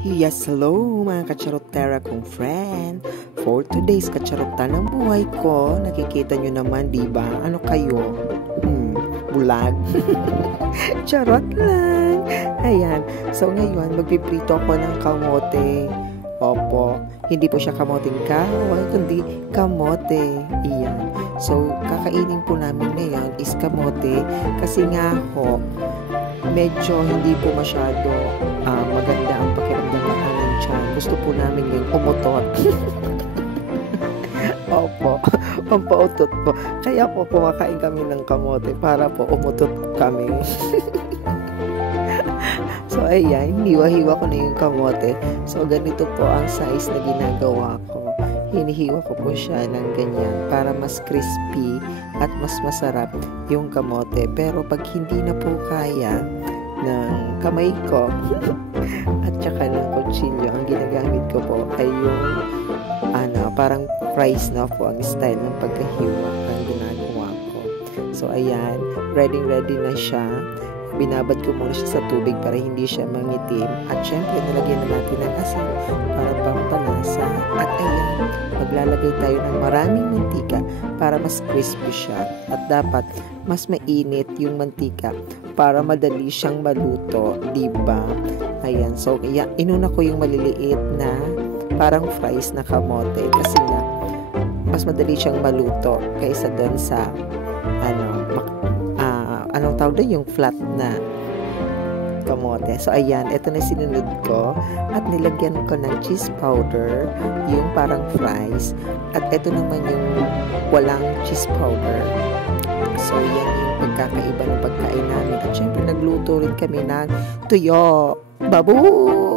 Yes, hello mga kacharotera kong friend. For today's kacharotan ng buhay ko, nakikita nyo naman, diba? Ano kayo? Bulag? Charot lang. Ayan. So ngayon, magpiprito ako ng kamote. Opo. Hindi po siya kamoting kahoy, kundi kamote. Iyan. So, kakainin po namin ngayon is kamote kasi nga ho, medyo hindi po masyado maganda ang pakiramdam ng aming tiyan. Gusto po namin yung umutot. Opo, pampautot po. Kaya po kumakain kami ng kamote para po umutot kami. So ayan, hiwa-hiwa ko na yung kamote. So ganito po ang size na ginagawa ko. Hinihiwa ko po siya ng ganyan para mas crispy at mas masarap yung kamote. Pero pag hindi na po kaya ng kamay ko at saka ng kutsilyo, ang ginagamit ko po ay yung parang fries na po ang style ng pagkahiwa ang ginagawa ko. So ayan, ready na siya. Binabad ko muna siya sa tubig para hindi siya mangitim. At syempre, nilagyan na natin ng asin para pampalasa. At ayan, maglalagay tayo ng maraming mantika para mas crispy siya. At dapat mas mainit yung mantika para madali siyang maluto, diba? Ayan, so inuna ko yung maliliit na parang fries na kamote kasi nga mas madali siyang maluto kaysa doon sa anong tawag doon, yung flat na kamote. So ayan, ito na sinunod ko at nilagyan ko ng cheese powder, yung parang fries, at ito naman yung walang cheese powder. So yan yung pagkakaiba ng pagkain namin. At syempre nagluto rin kami ng tuyo. Babu!